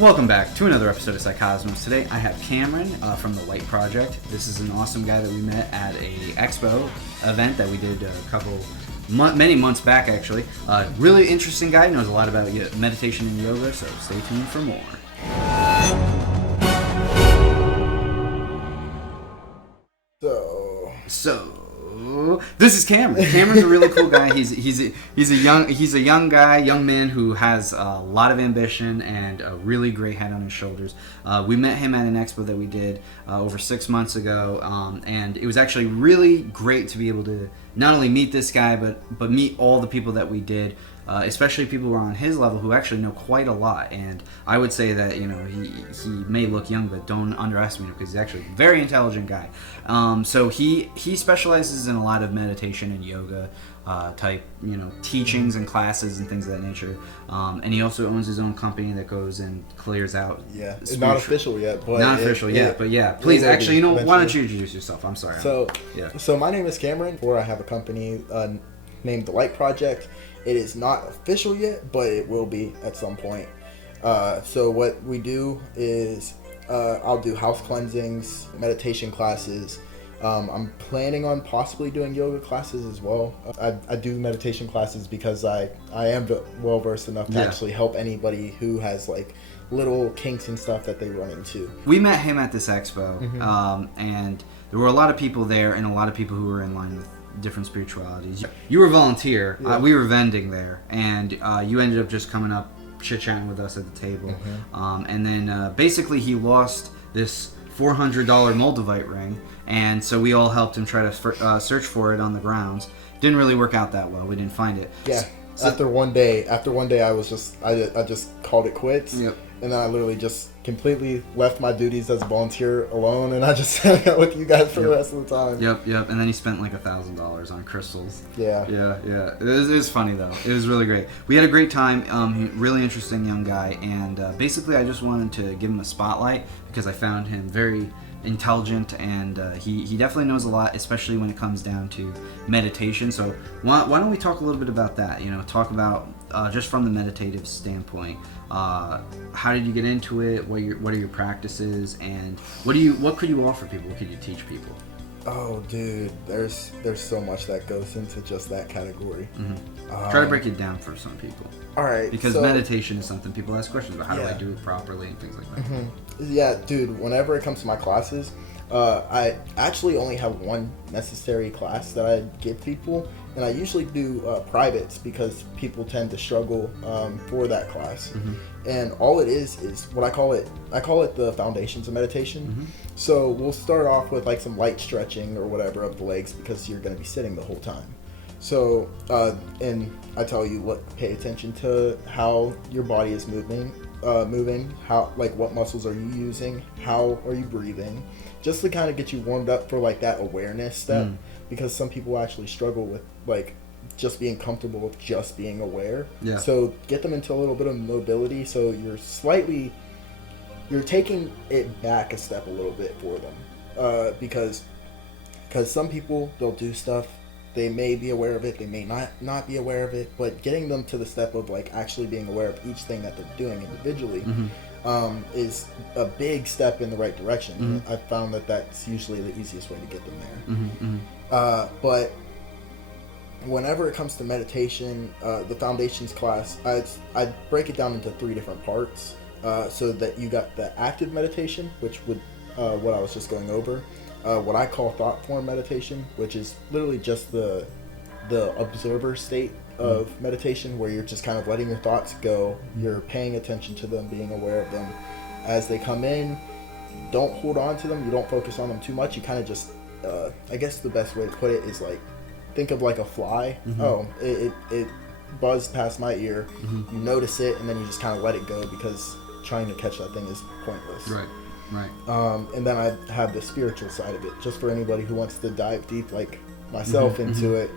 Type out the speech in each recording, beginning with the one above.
Welcome back to another episode of Psycosmos. Today I have Cameron from TheLightProject. This is an awesome guy that we met at a expo event that we did many months back, actually. Really interesting guy, knows a lot about meditation and yoga, so stay tuned for more. So this is Cameron. Cameron's a really cool guy. He's a young man who has a lot of ambition and a really great head on his shoulders. We met him at an expo that we did over 6 months ago, and it was actually really great to be able to not only meet this guy but meet all the people that we did. Especially people who are on his level who actually know quite a lot. And I would say that, he may look young, but don't underestimate him because he's actually a very intelligent guy. So he specializes in a lot of meditation and yoga type, teachings and classes and things of that nature. And he also owns his own company that goes and clears out. Yeah, it's not official yet. But not official yet, but yeah. Please, actually, why don't you introduce yourself? I'm sorry. So my name is Cameron. I have a company named TheLightProject. It is not official yet, but it will be at some point. So what we do is I'll do house cleansings, meditation classes. I'm planning on possibly doing yoga classes as well. I do meditation classes because I am well versed enough to actually help anybody who has like little kinks and stuff that they run into. We met him at this expo, and there were a lot of people there and a lot of people who were in line with different spiritualities. You were a volunteer. We were vending there, and you ended up just coming up chit-chatting with us at the table. And then basically he lost this $400 Moldavite ring, and so we all helped him try to search for it on the grounds. Didn't really work out that well. We didn't find it. After one day I just called it quits. And then I literally just completely left my duties as a volunteer alone, and I just hung out with you guys for the rest of the time. Yep. And then he spent like $1,000 on crystals. Yeah. It was funny though. It was really great. We had a great time. Really interesting young guy, and basically I just wanted to give him a spotlight because I found him very intelligent, and he definitely knows a lot, especially when it comes down to meditation. So why don't we talk a little bit about that? Talk about just from the meditative standpoint. How did you get into it? What are your practices, and what could you offer people? What could you teach people? Oh, dude, there's so much that goes into just that category. Try to break it down for some people. All right, because meditation is something people ask questions about. How do I do it properly and things like that. Yeah, dude. Whenever it comes to my classes, I actually only have one necessary class that I give people, and I usually do privates because people tend to struggle for that class. And all it is what I call it the foundations of meditation. So we'll start off with like some light stretching or whatever of the legs because you're going to be sitting the whole time. So and I tell you, pay attention to how your body is moving, how, like, what muscles are you using, how are you breathing, just to kind of get you warmed up for like that awareness step. Because some people actually struggle with like just being comfortable with just being aware. So get them into a little bit of mobility, so you're taking it back a step a little bit for them, because some people, they'll do stuff, they may be aware of it, they may not be aware of it, but getting them to the step of like actually being aware of each thing that they're doing individually is a big step in the right direction. I found that that's usually the easiest way to get them there. But whenever it comes to meditation, the foundations class, I break it down into 3 different parts. So that you got the active meditation, which would what I was just going over, what I call thought form meditation, which is literally just the observer state of meditation, where you're just kind of letting your thoughts go, you're paying attention to them, being aware of them as they come in. Don't hold on to them, you don't focus on them too much, you kind of just I guess the best way to put it is like, think of like a fly. It buzzed past my ear. You notice it, and then you just kind of let it go because trying to catch that thing is pointless. Right. And then I have the spiritual side of it, just for anybody who wants to dive deep like myself into it.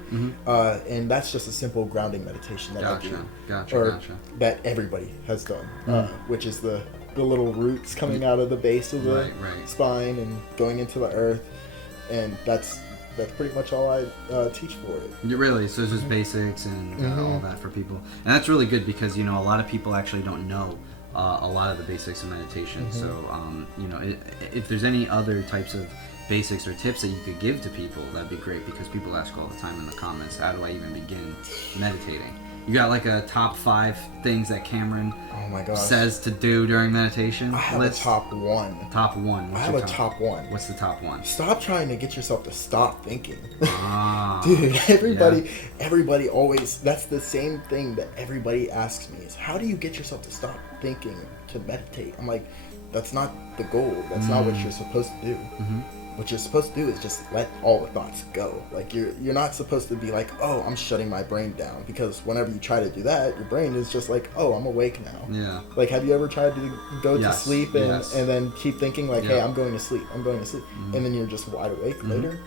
And that's just a simple grounding meditation that I do. Gotcha. That everybody has done, which is the little roots coming out of the base of the spine and going into the earth. And that's pretty much all I teach for it. Really? So it's just basics and all that for people. And that's really good because, a lot of people actually don't know a lot of the basics of meditation. So, you know, if there's any other types of basics or tips that you could give to people, that'd be great, because people ask all the time in the comments, how do I even begin meditating? You got like a top 5 things that Cameron says to do during meditation? I have a top 1. Top 1. What's I have a top 1. What's the top 1? Stop trying to get yourself to stop thinking. Ah, dude, everybody always, that's the same thing that everybody asks me, is how do you get yourself to stop thinking to meditate? I'm like, that's not the goal. That's not what you're supposed to do. What you're supposed to do is just let all the thoughts go. Like, you're not supposed to be like, oh, I'm shutting my brain down, because whenever you try to do that, your brain is just like, oh, I'm awake now. Yeah. Like, have you ever tried to go to sleep and Yes. and then keep thinking like, hey, I'm going to sleep, and then you're just wide awake later?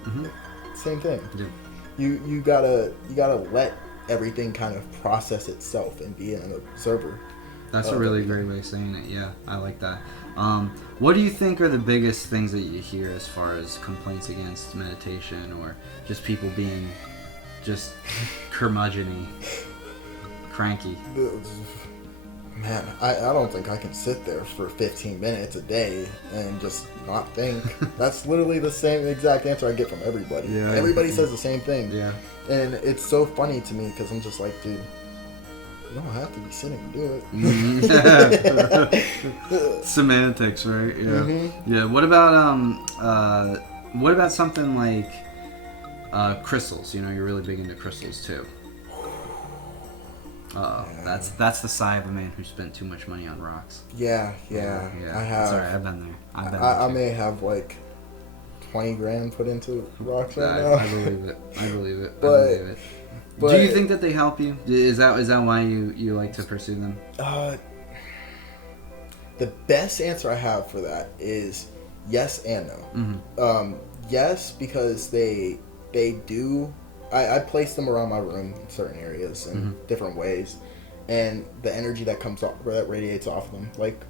Same thing. Yep. You gotta let everything kind of process itself and be an observer. That's a really great way of saying it. Yeah, I like that. What do you think are the biggest things that you hear as far as complaints against meditation, or just people being just curmudgeon-y, cranky? Man, I don't think I can sit there for 15 minutes a day and just not think. That's literally the same exact answer I get from everybody. Yeah, Everybody says the same thing. Yeah. And it's so funny to me, because I'm just like, dude, you don't have to be sitting and do it. Semantics, right? Yeah. Yeah. What about something like crystals? You know, you're really big into crystals too. That's the sigh of a man who spent too much money on rocks. Yeah. I have. Sorry, I've been there. I may have like 20 grand put into rocks right now. I believe it. But do you think that they help you? Is that why you like to pursue them? The best answer I have for that is yes and no. Yes, because they do. I place them around my room in certain areas in different ways, and the energy that comes off, that radiates off of them, like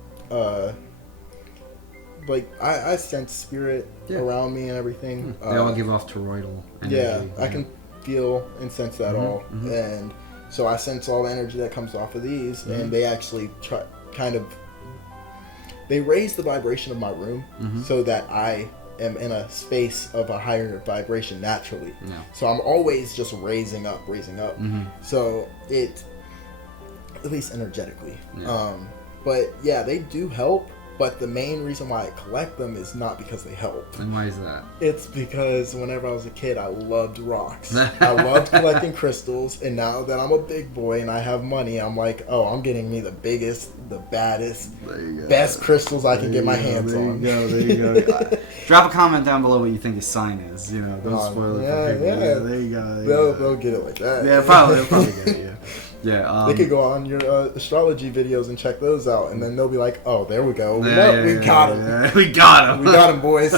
I sense spirit around me and everything. They all give off toroidal energy. Yeah, I can feel and sense that all, and so I sense all the energy that comes off of these, and they actually they raise the vibration of my room so that I am in a space of a higher vibration naturally. Yeah. So I'm always just raising up. So it, at least energetically. Yeah. But yeah, they do help. But the main reason why I collect them is not because they help. And why is that? It's because whenever I was a kid, I loved rocks. I loved collecting crystals, and now that I'm a big boy and I have money, I'm like, oh, I'm getting me the biggest, the baddest, best crystals I can get my hands on. There you go. Drop a comment down below what you think a sign is. You know, don't spoil it for people. Yeah, there you go. They'll get it like that. Yeah, probably. They'll probably get it, yeah. Yeah, they could go on your astrology videos and check those out, and then they'll be like, "Oh, there we go. We got him. Yeah. We got him, boys."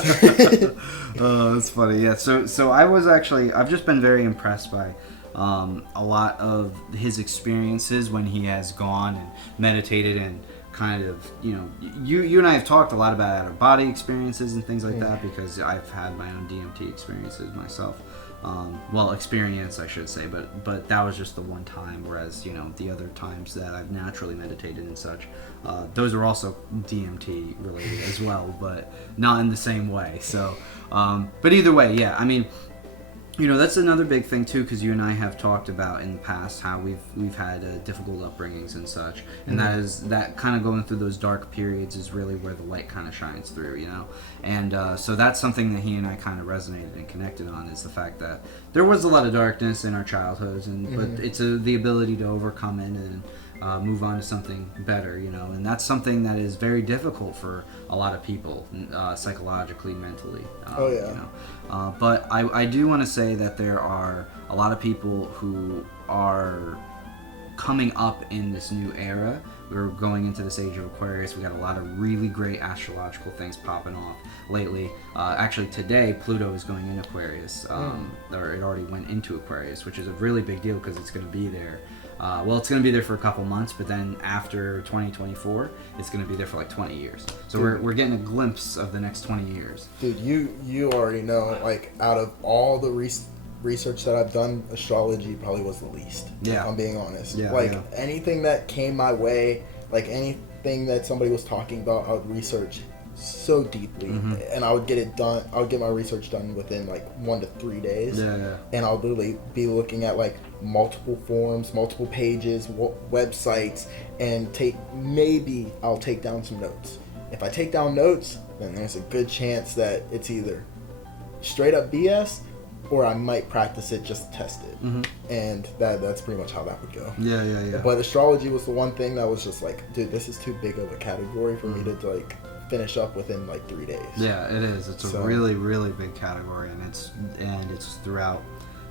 Oh, that's funny. Yeah. So I've just been very impressed by a lot of his experiences when he has gone and meditated, and kind of, you know, you and I have talked a lot about out of body experiences and things like that, because I've had my own DMT experiences myself. Experience, I should say, but that was just the one time, whereas, you know, the other times that I've naturally meditated and such, those are also DMT related as well, but not in the same way. So, but either way, yeah, I mean, you know, that's another big thing too, because you and I have talked about in the past how we've had difficult upbringings and such, and that kind of going through those dark periods is really where the light kind of shines through, you know, and so that's something that he and I kind of resonated and connected on, is the fact that there was a lot of darkness in our childhoods, and but it's the ability to overcome it and move on to something better, you know, and that's something that is very difficult for a lot of people, psychologically, mentally. You know? But I do want to say that there are a lot of people who are coming up in this new era. We're going into this age of Aquarius. We got a lot of really great astrological things popping off lately. Actually, today Pluto is going in Aquarius, or it already went into Aquarius, which is a really big deal because it's going to be there. It's going to be there for a couple months, but then after 2024, it's going to be there for like 20 years. So we're getting a glimpse of the next 20 years. Dude, you already know, like, out of all the research that I've done, astrology probably was the least. Yeah. If I'm being honest. Yeah, anything that came my way, like anything thing that somebody was talking about, I would research so deeply, and I would get it done. I would get my research done within like 1 to 3 days. And I'll literally be looking at like multiple forums, multiple pages, websites, and I'll take down some notes. If I take down notes, then there's a good chance that it's either straight up BS, or I might practice it just to test it. And that's pretty much how that would go. Yeah. But astrology was the one thing that was just like, dude, this is too big of a category for me to like finish up within like 3 days. Yeah, it is. It's a really, really big category, and it's throughout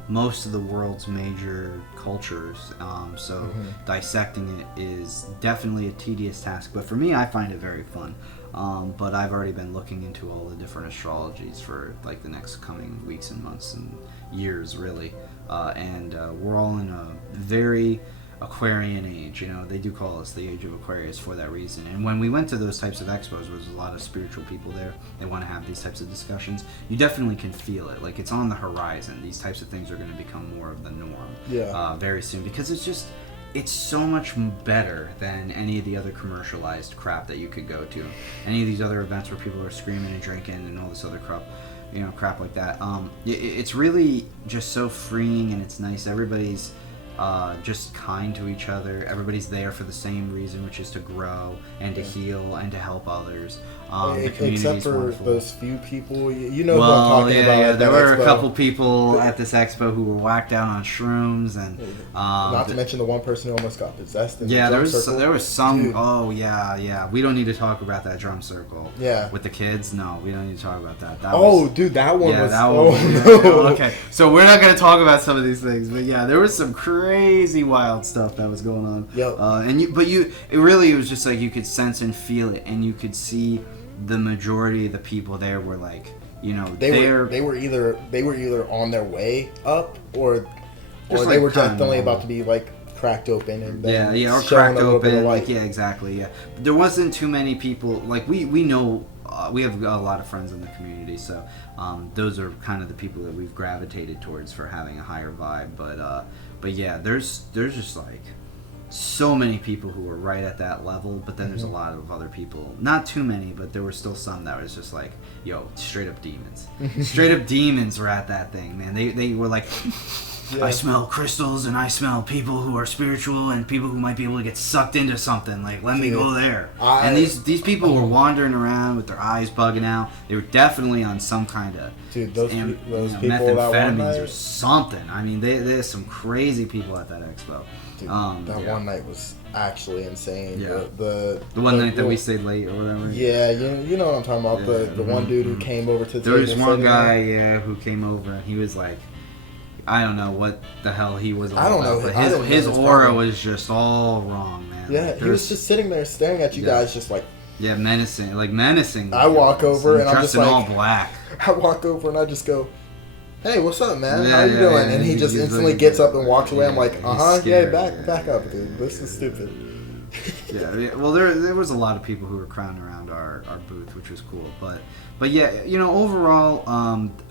most of the world's major cultures. So dissecting it is definitely a tedious task, but for me, I find it very fun. But I've already been looking into all the different astrologies for like the next coming weeks and months and years, really. And we're all in a very Aquarian age. You know, they do call us the age of Aquarius for that reason. And when we went to those types of expos, there's a lot of spiritual people there. They want to have these types of discussions. You definitely can feel it. Like, it's on the horizon. These types of things are going to become more of the norm very soon, because it's so much better than any of the other commercialized crap that you could go to. Any of these other events where people are screaming and drinking and all this other crap like that. It's really just so freeing, and it's nice. Everybody's just kind to each other. Everybody's there for the same reason, which is to grow and to heal and to help others. The community's except for wonderful. Those few people, you know what I'm talking about. Yeah, there were a couple people at this expo who were whacked out on shrooms, and not to mention the one person who almost got possessed. There was some. Dude. Oh yeah. We don't need to talk about that drum circle. Yeah. With the kids, no, we don't need to talk about that. That one was. That one. No. Okay, so we're not going to talk about some of these things, but yeah, there was some crazy wild stuff that was going on. It was just like you could sense and feel it, and you could see the majority of the people there were like, you know, they were either on their way up or they were definitely about to be like cracked open and or cracked open, like exactly. There wasn't too many people, like we know we have a lot of friends in the community, so those are kind of the people that we've gravitated towards for having a higher vibe, but yeah, there's just like so many people who were right at that level, but then there's a lot of other people, not too many, but there were still some that was just like, yo, straight up demons. Straight up demons were at that thing, man. They were like, I smell crystals, and I smell people who are spiritual and people who might be able to get sucked into something. Like, let me go there. And these people were wandering around with their eyes bugging out. They were definitely on some kind of those people methamphetamines or something. I mean, there's some crazy people at that expo. Dude, one night was actually insane. Yeah. The one night that we stayed late or whatever. Yeah, you know what I'm talking about. The one dude who came over to the There was one guy, who came over, and he was like, I don't know what the hell he was all about, but his aura was just all wrong, man. Yeah, he was just sitting there staring at you guys just like... Yeah, menacing. I walk over and I'm just like... all black. I walk over and I just go, hey, what's up, man? How you doing? And he just instantly gets up and walks away. I'm like, back up, dude. This is stupid. Well, there was a lot of people who were crowding around our booth, which was cool. But yeah, you know, overall,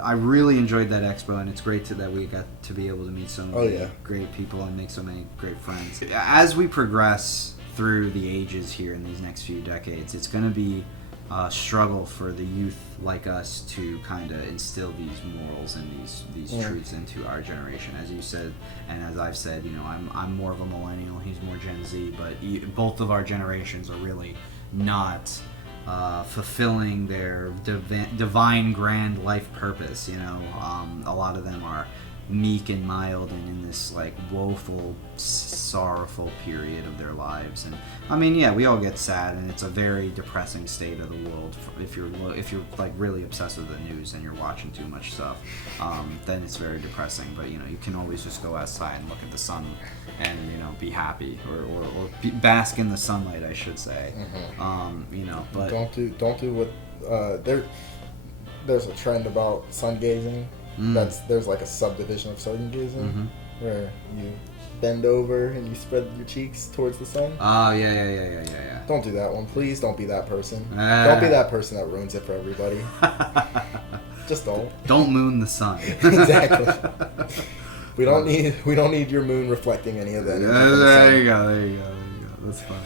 I really enjoyed that expo, and it's great that we got to be able to meet so many great people and make so many great friends. As we progress through the ages here in these next few decades, it's going to be a struggle for the youth like us to kind of instill these morals and these truths into our generation. As you said, and as I've said, you know, I'm more of a millennial, he's more Gen Z, but both of our generations are really not fulfilling their divine grand life purpose. You know, a lot of them are meek and mild and in this like woeful, sorrowful period of their lives. And I mean, yeah, we all get sad, and it's a very depressing state of the world. If you're like really obsessed with the news and you're watching too much stuff, then it's very depressing. But you know, you can always just go outside and look at the sun and, you know, be happy or bask in the sunlight, I should say. You know, but don't do what there's a trend about sun gazing. There's like a subdivision of sun gazing where you bend over and you spread your cheeks towards the sun. Oh, yeah. Don't do that one. Please don't be that person. Don't be that person that ruins it for everybody. Just don't. Don't moon the sun. Exactly. We don't need your moon reflecting any of that. There you go. That's funny.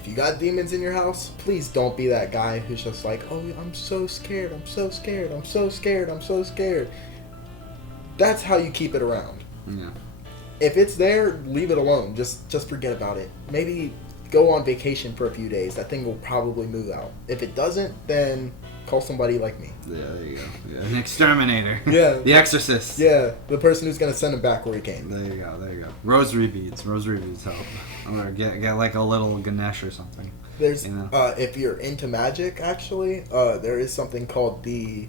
if you got demons in your house, please don't be that guy who's just like, oh, I'm so scared, I'm so scared, I'm so scared, I'm so scared. That's how you keep it around. Yeah. If it's there, leave it alone. Just forget about it. Maybe go on vacation for a few days. That thing will probably move out. If it doesn't, then call somebody like me. Yeah, there you go. Yeah. An exterminator. Yeah. The exorcist. Yeah, the person who's going to send him back where he came. There you go. Rosary beads help. I'm going to get like a little Ganesh or something. There's, if you're into magic, actually, there is something called the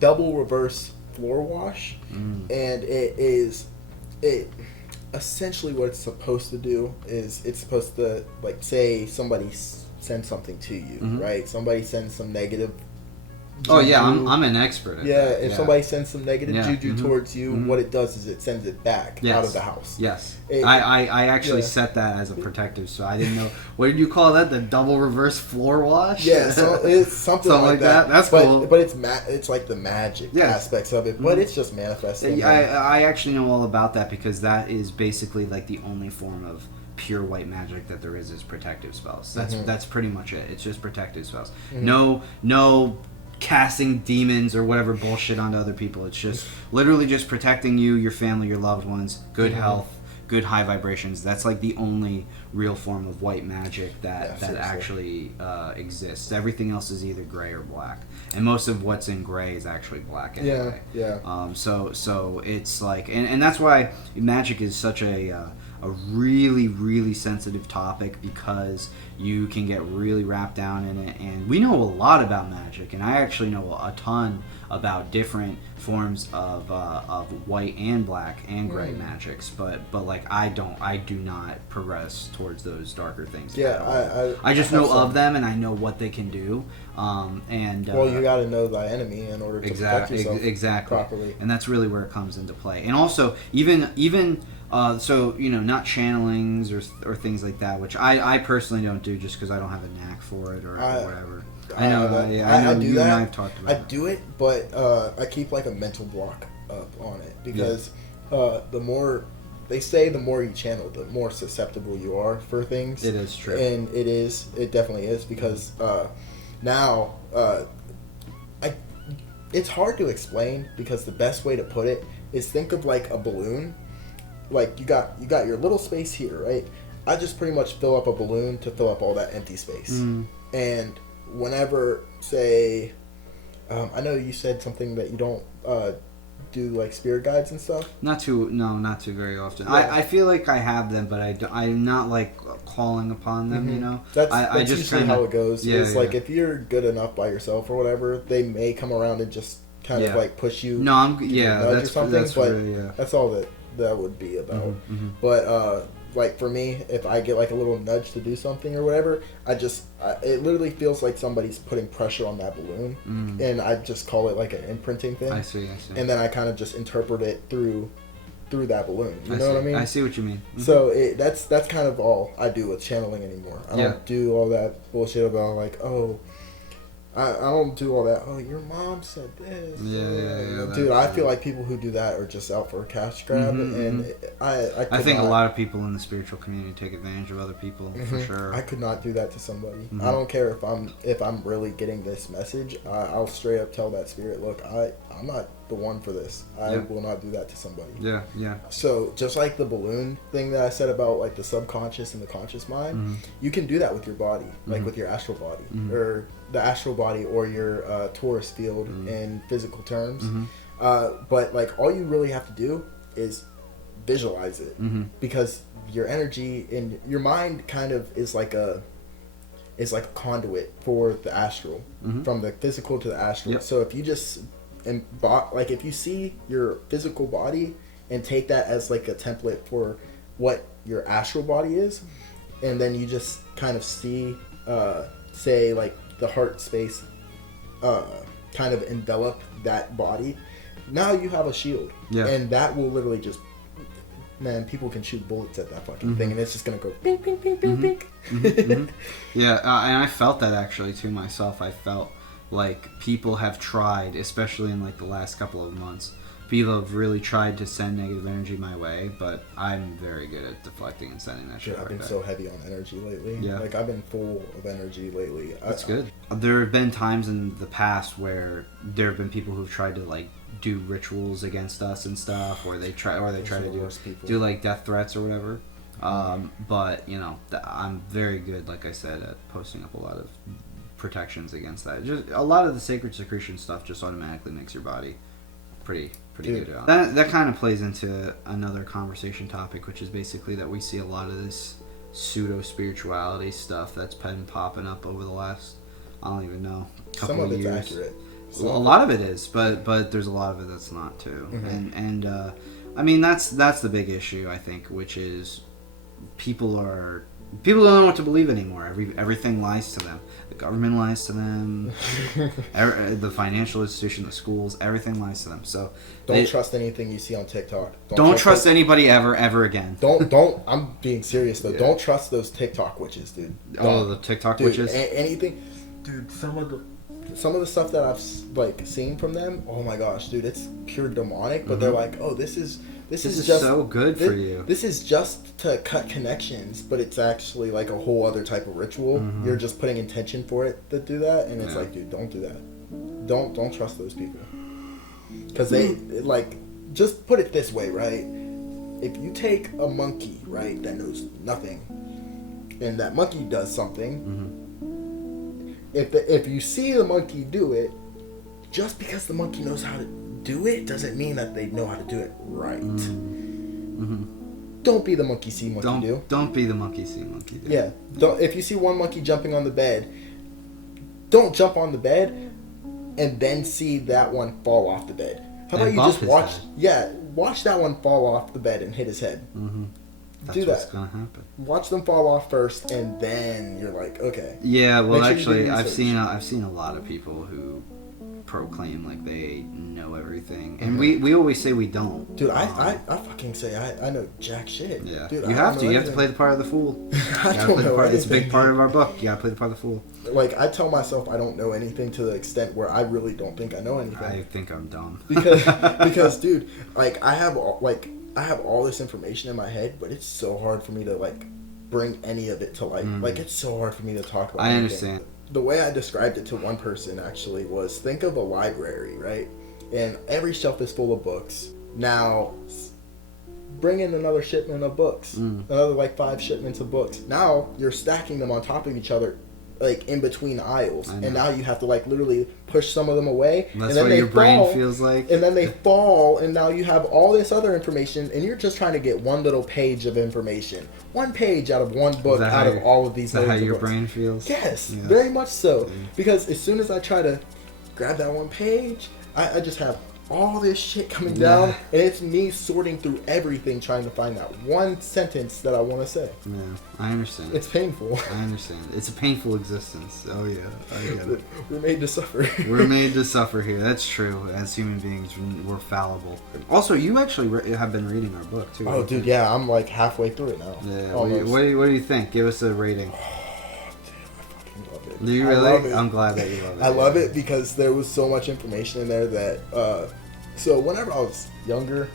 double reverse floor wash. And it essentially what it's supposed to do is it's supposed to, like, say somebody sends something to you, right? Somebody sends some negative juju. Oh yeah, I'm an expert at that. If somebody sends some negative juju towards you, what it does is it sends it back out of the house. Yes. I actually set that as a protective, so I didn't know. What did you call that? The double reverse floor wash? Yeah, so it's something like that. That's cool. But it's like the magic aspects of it, but it's just manifesting. I actually know all about that because that is basically like the only form of pure white magic that there is protective spells. That's pretty much it. It's just protective spells. No casting demons or whatever bullshit onto other people. It's just literally just protecting you, your family, your loved ones, good health, good high vibrations. That's like the only real form of white magic that actually exists. Everything else is either gray or black, and most of what's in gray is actually black anyway. So it's like, and that's why magic is such a really, really sensitive topic, because you can get really wrapped down in it. And we know a lot about magic, and I actually know a ton about different forms of white and black and gray magics, but like I do not progress towards those darker things. I just know of them, and I know what they can do. You got to know thy enemy in order to protect yourself properly, and that's really where it comes into play. And also even so, not channelings or things like that, which I personally don't do just because I don't have a knack for it or whatever. I know do you that. and I have talked about it. I do it, but I keep like a mental block up on it, because the more you channel, the more susceptible you are for things. It is true. And it definitely is, because now it's hard to explain, because the best way to put it is think of like a balloon. Like you got your little space here, right? I just pretty much fill up a balloon to fill up all that empty space. And whenever, say, I know you said something that you don't do like spirit guides and stuff. Not too very often. Yeah. I feel like I have them, but I'm not like calling upon them. That's usually how it goes. It's like if you're good enough by yourself or whatever, they may come around and just kind of like push you. That's or something. That's but really, that's all that would be about. But like for me, if I get like a little nudge to do something or whatever, it literally feels like somebody's putting pressure on that balloon, and I just call it like an imprinting thing. I see. And then I kind of just interpret it through that balloon. You know what I mean? I see what you mean. So that's kind of all I do with channeling anymore. I don't do all that bullshit about like, I don't do all that. Oh, your mom said this. Dude, I feel like people who do that are just out for a cash grab, and I think a lot of people in the spiritual community take advantage of other people for sure. I could not do that to somebody. I don't care if I'm really getting this message. I'll straight up tell that spirit, look, I'm not the one for this. I will not do that to somebody. Yeah. So just like the balloon thing that I said about like the subconscious and the conscious mind, you can do that with your body, like with your astral body, or the astral body, or your Taurus field in physical terms. But like all you really have to do is visualize it, because your energy in your mind kind of is like a conduit for the astral, from the physical to the astral. So if you just if you see your physical body and take that as like a template for what your astral body is, and then you just kind of see say like the heart space kind of envelop that body, now you have a shield. And that will literally just, man, people can shoot bullets at that fucking thing, and it's just gonna go ping, ping, ping, ping, ping. And I felt that actually too myself. I felt like people have tried, especially in like the last couple of months, people have really tried to send negative energy my way, but I'm very good at deflecting and sending that shit. I've been back. so heavy on energy lately. Yeah. Like, I've been full of energy lately. That's good. There have been times in the past where there have been people who've tried to like do rituals against us and stuff, or they try to do like death threats or whatever. But you know, I'm very good, like I said, at posting up a lot of protections against that. Just a lot of the sacred secretion stuff just automatically makes your body pretty good. That kind of plays into another conversation topic, which is basically that we see a lot of this pseudo spirituality stuff that's been popping up over the last, I don't even know, couple of years. Some of it's accurate. A lot of it is, but there's a lot of it that's not too. Mm-hmm. And I mean that's the big issue, I think, which is people don't know what to believe anymore. Everything lies to them. The government lies to them. The financial institution, the schools, everything lies to them. So don't trust anything you see on TikTok. Don't trust anybody ever again. Don't. I'm being serious though. Yeah. Don't trust those TikTok witches, dude. The TikTok witches. Anything, dude. Some of the stuff that I've like seen from them. Oh my gosh, dude, it's pure demonic. But they're like, oh, this is just so good for you. This is just to cut connections, but it's actually like a whole other type of ritual. Mm-hmm. You're just putting intention for it to do that, and it's like, dude, don't do that. Don't trust those people, because they like, just put it this way, right? If you take a monkey, right, that knows nothing, and that monkey does something, if you see the monkey do it, just because the monkey knows how to do it doesn't mean that they know how to do it right. Mm-hmm. Don't be the monkey see monkey do. Don't be the monkey see monkey do. Yeah. If you see one monkey jumping on the bed, don't jump on the bed and then see that one fall off the bed. How about you just watch that one fall off the bed and hit his head. Mm-hmm. That's do that. What's gonna happen. Watch them fall off first, and then you're like, okay. Yeah. Well, actually, I've seen a lot of people who proclaim like they know everything, and we always say we don't. Dude, I fucking say I know jack shit. Yeah, dude, you have to play the part of the fool. I don't know anything. It's a big part of our book. You gotta play the part of the fool. Like, I tell myself I don't know anything to the extent where I really don't think I know anything. I think I'm dumb. because dude, like I have all this information in my head, but it's so hard for me to like bring any of it to life. Like, it's so hard for me to talk about. I understand. The way I described it to one person actually was, think of a library, right? And every shelf is full of books. Now, bring in another shipment of books. Another like 5 shipments of books. Now, you're stacking them on top of each other, like in between aisles. And now you have to like literally push some of them away. That's and then what your brain feels like. And then they fall, and now you have all this other information, and you're just trying to get one little page of information. One page out of one book out of all of these. Is that how your brain feels? Yes, very much so. Because as soon as I try to grab that one page, I just have all this shit coming down, and it's me sorting through everything trying to find that one sentence that I want to say. Yeah, I understand. It's painful. I understand. It's a painful existence. Oh yeah, I get it. We're made to suffer. We're made to suffer here. That's true. As human beings, we're fallible. Also, you actually have been reading our book too. Oh, dude, yeah, I'm like halfway through it now. Yeah. What do you think? Give us a rating. Do you I really? love it. I'm glad that you love it. I love it because there was so much information in there that. So whenever I was younger,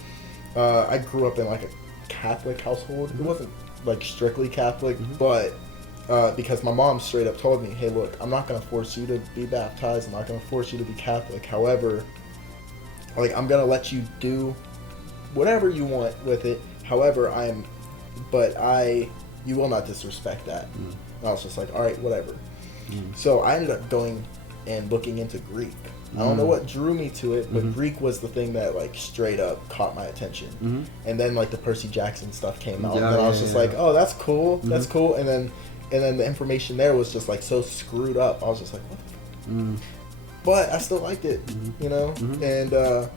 I grew up in like a Catholic household. It wasn't like strictly Catholic, but because my mom straight up told me, "Hey, look, I'm not gonna force you to be baptized. I'm not gonna force you to be Catholic. However, like I'm gonna let you do whatever you want with it. However, you will not disrespect that." And I was just like, all right, whatever. So I ended up going and looking into Greek. I don't know what drew me to it, but Greek was the thing that like straight up caught my attention. And then like the Percy Jackson stuff came out, and I was just like, oh, that's cool, that's cool. And then the information there was just like so screwed up. I was just like, what the fuck? But I still liked it, you know. And I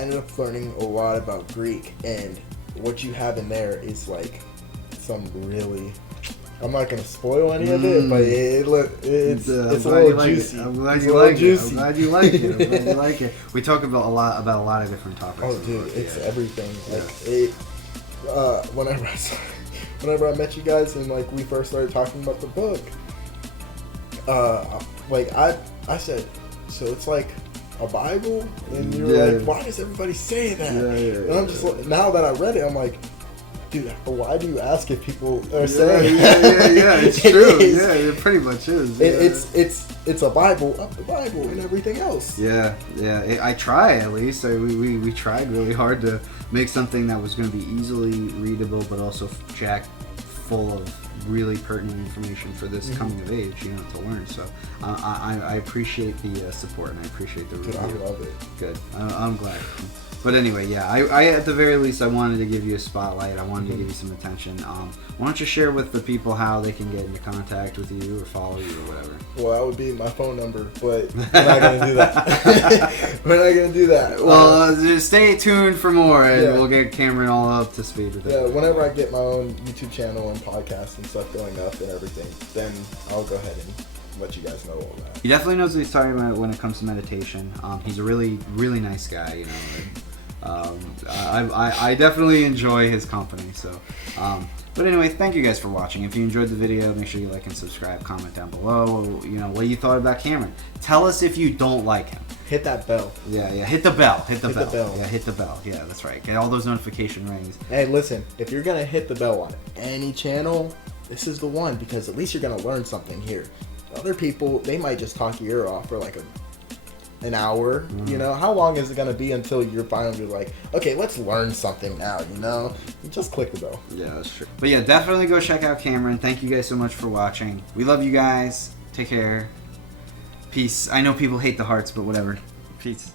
ended up learning a lot about Greek, and what you have in there is like some really. I'm not gonna spoil any of it, but it's a little juicy. I'm glad you like it. I'm glad you like it. We talk about a lot of different topics. Oh, dude, it's everything. Like whenever I met you guys and like we first started talking about the book, like I said, so it's like a Bible? And you're Yeah. like, why does everybody say that? Yeah, And I'm just like, now that I read it, I'm like, dude, why do you ask if people are Yeah, saying yeah, it's It true. is. Yeah, it pretty much is. Yeah. It's a Bible of the Bible and everything else. Yeah. I try at least. We tried really hard to make something that was going to be easily readable, but also jack full of really pertinent information for this coming of age, to learn. So I appreciate the support, and I appreciate the review. Dude, I love it. Good. I'm glad. But anyway, yeah, I at the very least, I wanted to give you a spotlight. I wanted to give you some attention. Why don't you share with the people how they can get into contact with you or follow you or whatever? Well, that would be my phone number, but we're not going to do that. We're not going to do that. Well, just stay tuned for more, and Yeah. we'll get Cameron all up to speed with it. Yeah, whenever I get my own YouTube channel and podcast and stuff going up and everything, then I'll go ahead and let you guys know all that. He definitely knows what he's talking about when it comes to meditation. He's a really, really nice guy, I definitely enjoy his company. So, but anyway, thank you guys for watching. If you enjoyed the video, make sure you like and subscribe. Comment down below. What you thought about Cameron. Tell us if you don't like him. Hit that bell. Yeah. Hit the bell. Hit the bell. bell. Yeah, hit the bell. Yeah, that's right. Get all those notification rings. Hey, listen, if you're going to hit the bell on any channel, this is the one, because at least you're going to learn something here. Other people, they might just talk your ear off for like an hour. How long is it going to be until you're finally like, okay, let's learn something now, Just click the bell. Yeah, that's true. But yeah, definitely go check out Cameron. Thank you guys so much for watching. We love you guys. Take care. Peace. I know people hate the hearts, but whatever. Peace.